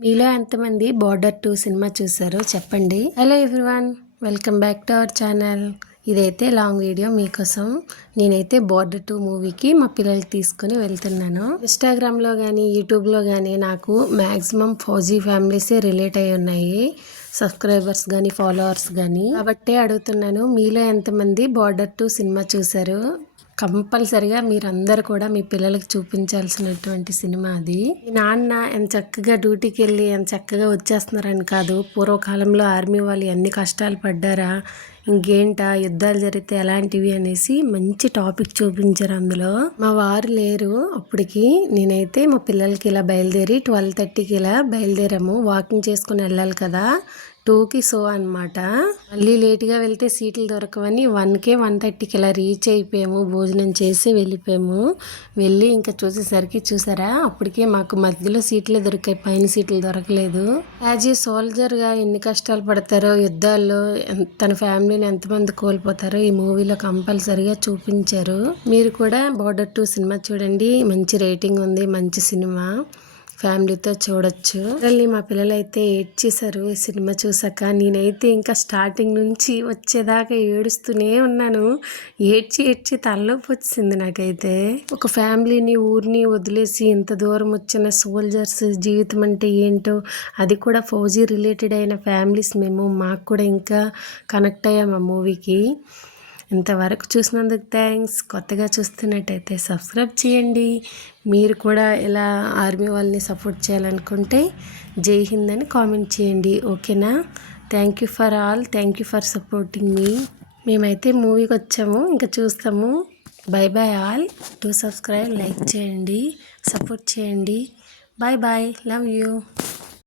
మీలో ఎంతమంది border 2 cinema చూసారో చెప్పండి. Hello everyone, welcome back to our channel. ఇదైతే లాంగ్ వీడియో మీకోసం. నేనైతే బార్డర్ 2 మూవీకి మా పిల్లలకి తీసుకొని వెళ్తున్నాను. ఇన్స్టాగ్రామ్లో కానీ యూట్యూబ్లో కానీ నాకు మ్యాక్సిమం ఫౌజీ ఫ్యామిలీసే రిలేట్ అయి ఉన్నాయి, సబ్స్క్రైబర్స్ కానీ ఫాలోవర్స్ కానీ. కాబట్టే అడుగుతున్నాను, మీలో ఎంతమంది బార్డర్ 2 సినిమా చూసారు? కంపల్సరిగా మీరందరూ కూడా మీ పిల్లలకు చూపించాల్సినటువంటి సినిమా అది. మీ నాన్న ఎంత చక్కగా డ్యూటీకి వెళ్ళి ఎంత చక్కగా వచ్చేస్తున్నారని కాదు, పూర్వకాలంలో ఆర్మీ వాళ్ళు ఎన్ని కష్టాలు పడ్డారా, ఇంకేంటా యుద్ధాలు జరిగితే ఎలాంటివి అనేసి మంచి టాపిక్ చూపించారు అందులో. మా వారు లేరు అప్పటికి. నేనైతే మా పిల్లలకి ఇలా బయలుదేరి 12:30కి ఇలా బయలుదేరాము. వాకింగ్ చేసుకుని వెళ్ళాలి కదా, 2కి షో అనమాట. మళ్ళీ లేట్గా వెళ్తే సీట్లు దొరకవని 1కే 1:30కి ఇలా రీచ్ అయిపోయాము. భోజనం చేసి వెళ్ళిపోయాము. వెళ్ళి ఇంకా చూసేసరికి చూసారా, అప్పటికే మాకు మధ్యలో సీట్లే దొరికాయి, పైన సీట్లు దొరకలేదు. యాజ్ ఏ సోల్జర్గా ఎన్ని కష్టాలు పడతారో యుద్ధాల్లో, తన ఫ్యామిలీని ఎంతమంది కోల్పోతారో ఈ మూవీలో కంపల్సరిగా చూపించారు. మీరు కూడా బార్డర్ 2 సినిమా చూడండి, మంచి రేటింగ్ ఉంది, మంచి సినిమా, ఫ్యామిలీతో చూడొచ్చు. మా పిల్లలు అయితే ఏడ్చేశారు ఈ సినిమా చూసాక. నేనైతే ఇంకా స్టార్టింగ్ నుంచి వచ్చేదాకా ఏడుస్తూనే ఉన్నాను. ఏడ్చి తలనొప్పి వచ్చింది నాకైతే. ఒక ఫ్యామిలీని ఊరిని వదిలేసి ఇంత దూరం వచ్చిన సోల్జర్స్ జీవితం అంటే ఏంటో, అది కూడా ఫౌజీ రిలేటెడ్ అయిన ఫ్యామిలీస్ మేము. మాకు కూడా ఇంకా కనెక్ట్ అయ్యాము ఆ మూవీకి. ఇంతవరకు చూసినందుకు థ్యాంక్స్. కొత్తగా చూస్తున్నట్టయితే సబ్స్క్రైబ్ చేయండి. మీరు కూడా ఇలా ఆర్మీ వాళ్ళని సపోర్ట్ చేయాలనుకుంటే జై హింద్ అని కామెంట్ చేయండి, ఓకేనా? Thank you for all, thank you for supporting me. మేమైతే మూవీకి వచ్చాము, ఇంకా చూస్తాము. Bye bye all. To subscribe, like చేయండి, సపోర్ట్ చేయండి. Bye bye, love you.